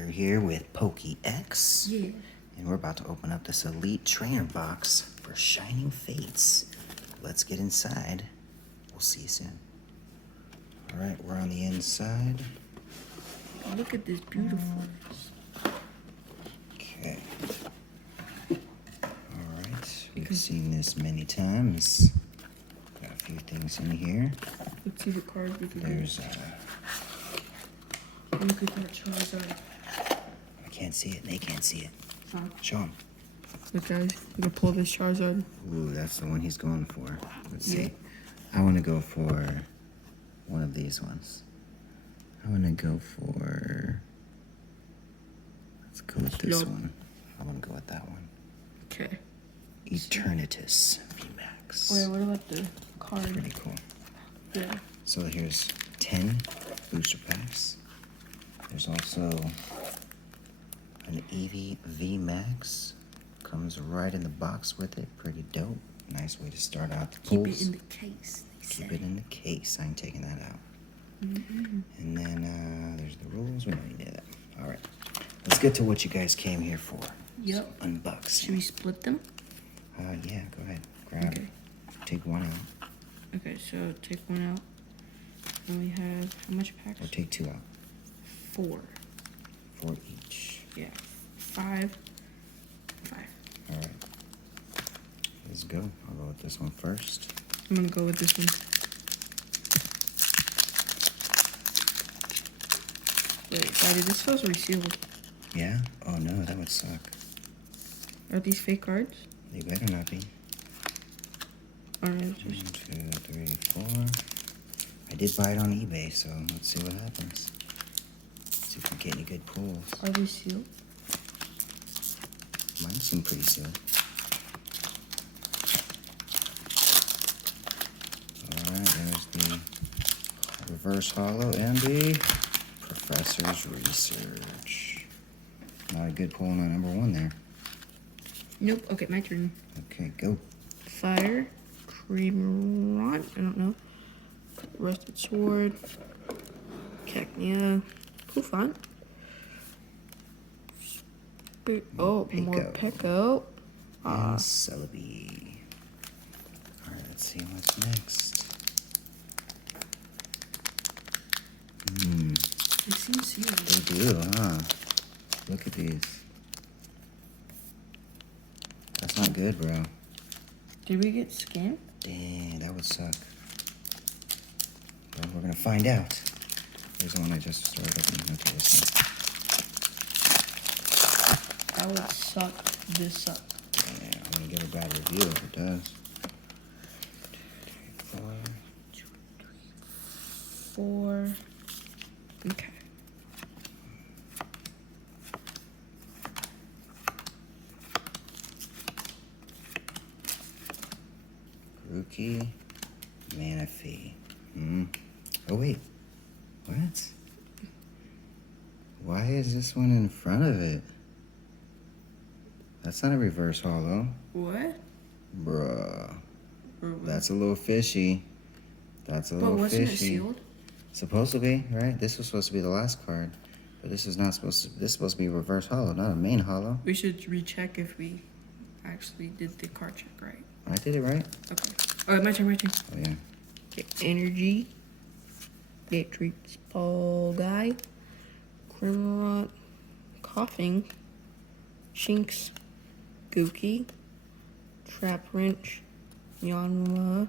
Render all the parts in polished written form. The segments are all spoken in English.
We're here with PokeX. Yeah. And we're about to open up this Elite Trainer box for Shining Fates. Let's get inside. We'll see you soon. Alright, we're on the inside. Look at this beautiful. Okay. Alright, we've seen this many times. Got a few things in here. Let's see the cards we can There's Look at that Charizard. I can't see it, they can't see it. Huh? Show them. Look guys, we can pull this Charizard. Ooh, that's the one he's going for. Let's Yeah. see. I want to go for one of these ones. I want to go for... Let's go with this one. I want to go with that one. Okay. Eternatus VMAX. Wait, what about the card? Pretty cool. Yeah. So here's 10 booster packs. There's also an Eevee VMAX. Comes right in the box with it. Pretty dope. Nice way to start out the Keep pulls. it in the case. Keep it in the case. I ain't taking that out. And then there's the rules. We don't need any of that. All right. Let's get to what you guys came here for. Yep. So, unboxing. Should we split them? Yeah, go ahead. Grab it. Take one out. Okay, so take one out. And we have how much packs? Or take two out. 4. 4 each. Yeah. 5. All right. Let's go. I'll go with this one first. I'm gonna go with this one. Wait, Daddy, this feels resealed. Yeah? Oh no, that would suck. Are these fake cards? They better not be. Alright, 1, 2, 3, 4. I did buy it on eBay, so let's see what happens. See if we get any good pulls. are they sealed? Mine seem pretty sealed. Alright, there's the reverse holo and the Professor's Research. Not a good pull on number 1 there. Nope. Okay, my turn. Okay, go. Fire, Creamron, I don't know. Rusted Sword, Cacnea, Poufant. Oh, Morpeko. And Celebi. Alright, let's see what's next. They seem sealed. They do, huh? Look at these. That's not good, bro. Did we get scammed? Dang, that would suck. Well, we're gonna find out. Here's the one I just started opening. Okay, this one. That would suck this up. Yeah, I'm gonna give a bad review if it does. 2, 3, 4. 4. Okay. Grookey, Manaphy. Oh wait, what? Why is this one in front of it? That's not a reverse holo. What? Bruh. That's a little fishy. That's a But little wasn't fishy. it sealed? Supposed to be, right? This was supposed to be the last card. But this is not supposed to, this is supposed to be a reverse holo, not a main holo. We should recheck if we actually did the card check right. I did it right. Okay. Oh, my turn. Oh yeah. Okay, Energy. Electric Ball Guy. Grimrot. Coughing. Shinx. Gookie. Trap Wrench. Yanma.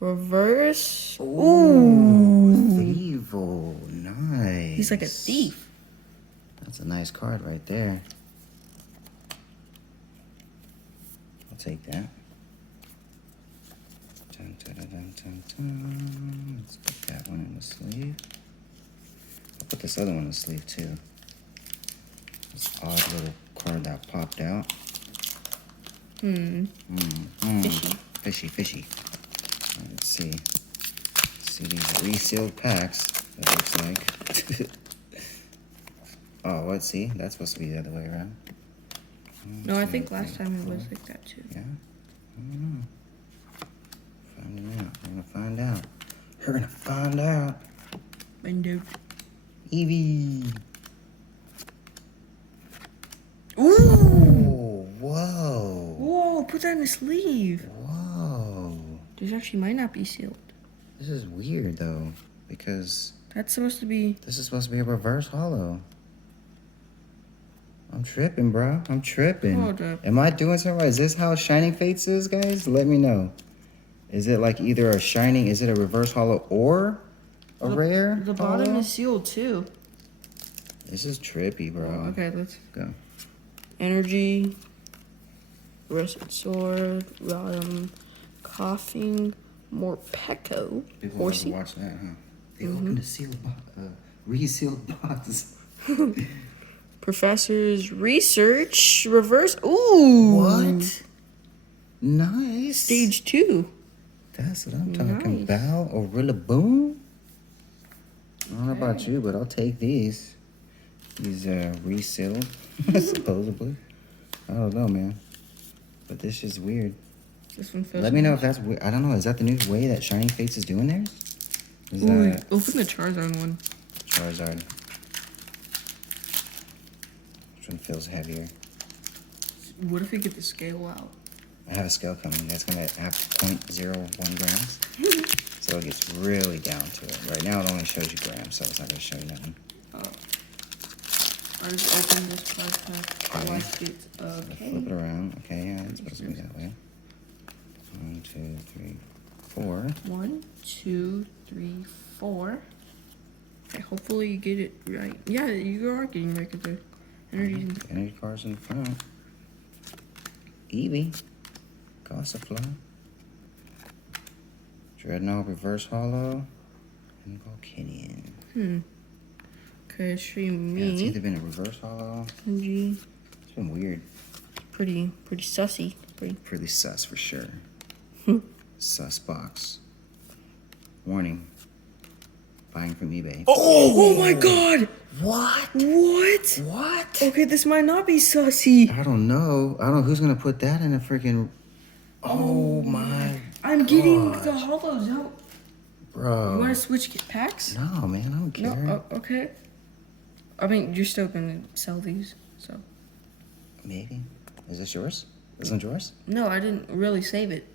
Reverse. Ooh, evil. Nice. He's like a thief. That's a nice card right there. I'll take that. Dun, dun, dun, dun, dun, dun. Let's put that one in the sleeve. I'll put this other one in the sleeve too. This odd little card that popped out. Fishy. Fishy. Let's see. See these resealed packs. That looks like. Oh, what? See, that's supposed to be the other way around. No, I think last time it was like that too. Yeah. I don't know. Finding out. We're gonna find out. We're gonna find out. Find out. Eevee. that in the sleeve? Whoa. This actually might not be sealed. This is weird, though, because That's supposed to be... this is supposed to be a reverse hollow. I'm tripping, bro. I'm tripping. Hold up. Am I doing something right? Is this how Shining Fates is, guys? Let me know. Is it like either a Shining, is it a reverse hollow or a rare The bottom hollow? is sealed, too. This is trippy, bro. Okay, let's... Go. Energy. Rusted Sword. Coughing. Morpeko. People Horsey. watch that, huh? They opened a sealed resealed box. Professor's Research. Reverse. Ooh. What? Nice. Stage 2. That's what I'm talking Nice. about. Orilla Boom? I don't know about you, but I'll take these. These resealed, supposedly. I don't know, man. But this is weird. This one feels Let me know if that's weird. I don't know. Is that the new way that Shining Fates is doing theirs? Is Ooh, that open the Charizard one. Charizard? Which one feels heavier? What if we get the scale out? I have a scale coming. That's going to have 0.01 grams. So it gets really down to it. Right now it only shows you grams, so it's not going to show you nothing. Oh. I just opened this card pack. I like it. Okay. Flip it around. Okay, yeah, it's supposed to be that way. 1, 2, 3, 4. 1, 2, 3, 4. Okay, hopefully you get it right. Yeah, you are getting right, because the energy. Energy cards in the front. Eevee. Gossifleur. Dreadnought Reverse Hollow. And Volcanion. Okay, stream Yeah, it's me. either been a Reverse Hollow. Energy. It's been weird. Pretty sussy. Pretty sus for sure. Sus box. Warning. Buying from eBay. Oh my god! What? What? What? Okay, this might not be sussy. I don't know. I don't know who's gonna put that in a freaking. Oh my. I'm getting the hollows out. Bro. You want to switch packs? No, man, I don't care. No, okay. I mean, you're still gonna sell these, so. Maybe. Is this yours? This one's yours? No, I didn't really save it.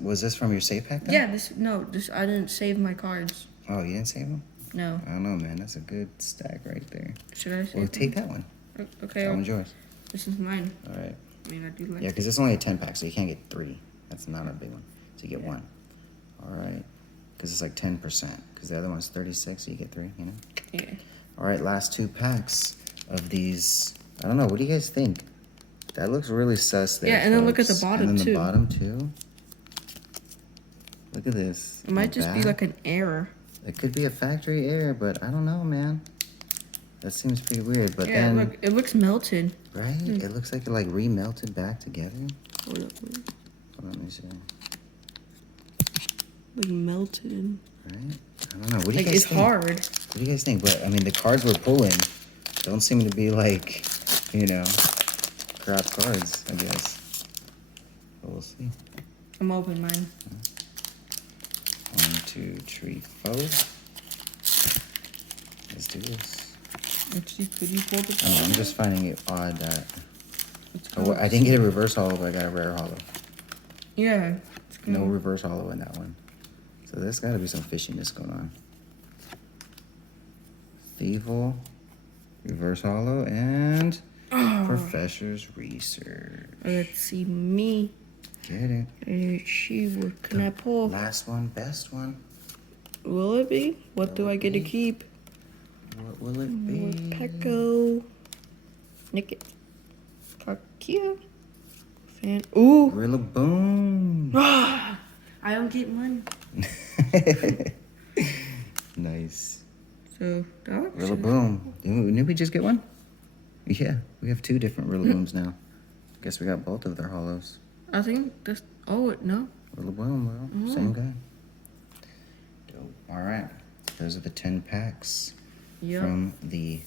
Was this from your save pack then? Yeah, I didn't save my cards. Oh, you didn't save them? No. I don't know, man. That's a good stack right there. Should I save Well, them? take that one. Okay, That one's yours. this is mine. All right. I mean, I do like Yeah, because it's only a 10 pack, so you can't get 3. That's not a big one. So you get 1. All right. Because it's like 10%. Because the other one's 36, so you get 3, you know? Yeah. All right, last 2 packs of these. I don't know. What do you guys think? That looks really sus there. Yeah, and then look at the folks. bottom, and then too. the bottom, too. Look at this. It might just be like an error. It could be a factory error, but I don't know, man. That seems pretty weird. But Yeah, then, look, it looks melted. right? It looks like it like remelted back together. Hold up. Hold on, let me see. Like melted. Right? I don't know. What do you Like, guys it's think? hard. What do you guys think? But I mean, the cards we're pulling don't seem to be like, you know, crap cards. I guess. But we'll see. I'm open mine. 1, 2, 3, 4. Let's do this. Actually, could you hold it? I'm just finding it odd that It's oh, I didn't get a reverse hollow, but I got a rare hollow. Yeah. It's No gonna- reverse hollow in that one. So there's got to be some fishiness going on. Thievel, reverse hollow, and Professor's Research. Let's see me. Get it. Let's see, what can I pull? Last one, best one. Will it be? What do I get to keep? What will it be? Pecco. Nick it. Kakia. Fan. Ooh. Gorilla Boom. I don't get one. Nice. So, that Gorilla Boom. Didn't we just get one? Yeah, we have 2 different Gorilla Booms now. Guess we got both of their hollows. I think this. Oh, no. Gorilla Boom, well, same guy. Dope. All right. Those are the 10 packs Yep. from the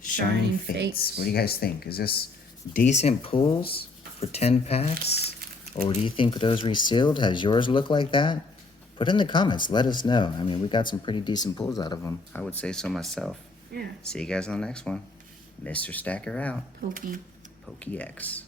Shining Shining Fates. Fates. What do you guys think? Is this decent pulls for 10 packs? Or do you think those resealed? Has yours looked like that? Put in the comments. Let us know. I mean, we got some pretty decent pulls out of them. I would say so myself. Yeah. See you guys on the next one. Mr. Stacker out. Pokey. PokéX.